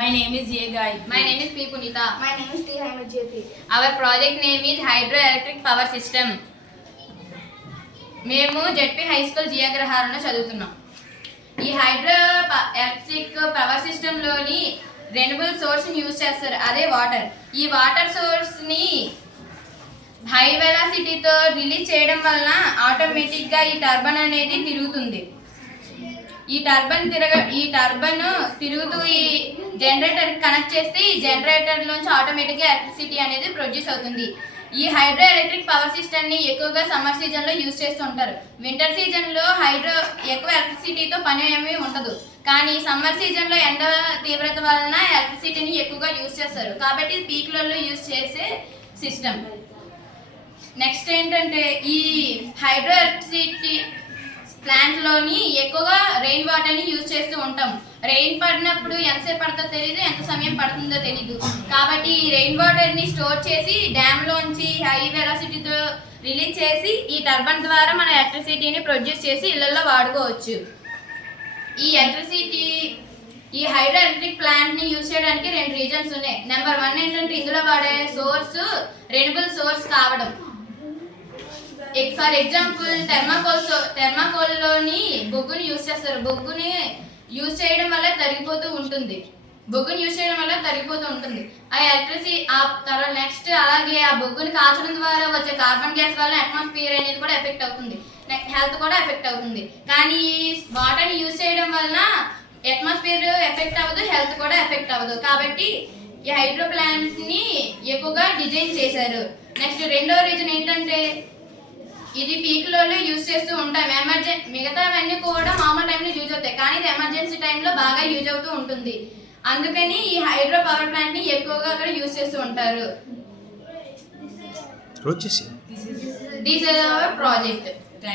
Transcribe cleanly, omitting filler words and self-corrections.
My name is A. Gayatri. My name is P. Punita. My name is T. Hamid JP. Our project name is Hydroelectric Power System. మేము ZP high school జియాగ్రహారంలో చదువుతున్నాం. ఈ hydroelectric power సిస్టంలోని renewable సోర్స్ని use చేస్తారు, అదే water. ఈ water సోర్స్ని హై వెలాసిటీతో రిలీజ్ చేయడం వలన ఆటోమేటిక్గా ఈ టర్బైన్ అనేది తిరుగుతుంది. ఈ టర్బైన్ తిరుగుతూ ఈ జనరేటర్కి కనెక్ట్ చేస్తే ఈ జనరేటర్లోంచి ఆటోమేటిక్గా ఎలక్ట్రిసిటీ అనేది ప్రొడ్యూస్ అవుతుంది. ఈ హైడ్రో ఎలక్ట్రిక్ పవర్ సిస్టమ్ని ఎక్కువగా సమ్మర్ సీజన్లో యూజ్ చేస్తూ ఉంటారు. వింటర్ సీజన్లో ఎక్కువ ఎలక్ట్రిసిటీతో పని ఏమీ ఉండదు, కానీ సమ్మర్ సీజన్లో ఎండ తీవ్రత వలన ఎలక్ట్రిసిటీని ఎక్కువగా యూజ్ చేస్తారు, కాబట్టి పీక్లలో యూజ్ చేసే సిస్టమ్. నెక్స్ట్ ఏంటంటే ఈ హైడ్రో ఎలక్ట్రిసిటీ ప్లాంట్లోని ఎక్కువగా రెయిన్ వాటర్ని యూజ్ చేస్తూ ఉంటాం. రెయిన్ పడినప్పుడు ఎంతసేపు పడుతుందో తెలీదు, ఎంత సమయం పడుతుందో తెలీదు, కాబట్టి ఈ రెయిన్ వాటర్ని స్టోర్ చేసి డ్యామ్లోంచి హై వెలాసిటీతో రిలీజ్ చేసి ఈ టర్బైన్ ద్వారా మన ఎలక్ట్రిసిటీని ప్రొడ్యూస్ చేసి ఇళ్లలో వాడుకోవచ్చు. ఈ హైడ్రో ఎలక్ట్రిక్ ప్లాంట్ని యూజ్ చేయడానికి 2 రీజన్స్ ఉన్నాయి. నెంబర్ 1 ఏంటంటే ఇందులో వాడే సోర్స్ రెన్యూబుల్ సోర్స్ కావడం. ఫర్ ఎగ్జాంపుల్ థెర్మాకోల్లోని బొగ్గుని యూజ్ చేస్తారు. బొగ్గుని యూజ్ చేయడం వల్ల తరిగిపోతూ ఉంటుంది. నెక్స్ట్ అలాగే ఆ బొగ్గుని కాల్చడం ద్వారా వచ్చే కార్బన్ గ్యాస్ వల్ల అట్మాస్ఫియర్ అనేది కూడా ఎఫెక్ట్ అవుతుంది, హెల్త్ కూడా ఎఫెక్ట్ అవుతుంది. కానీ వాటర్ని యూజ్ చేయడం వలన అట్మాస్ఫియర్ ఎఫెక్ట్ అవ్వదు, హెల్త్ కూడా ఎఫెక్ట్ అవ్వదు, కాబట్టి ఈ హైడ్రో ప్లాంట్ని ఎక్కువగా డిజైన్ చేశారు. నెక్స్ట్ రెండో రీజన్ ఏంటంటే ఇది పీక్లలో యూజ్ చేస్తూ ఉంటాం. మిగతావన్నీ కూడా మామూలు టైంలో యూజ్ అవుతాయి, కానీ ఇది ఎమర్జెన్సీ టైంలో బాగా యూజ్ అవుతూ ఉంటుంది. అందుకని ఈ హైడ్రో పవర్ ప్లాంట్ని ఎక్కువగా అక్కడ యూజ్ చేస్తూ ఉంటారు. This is This is our project.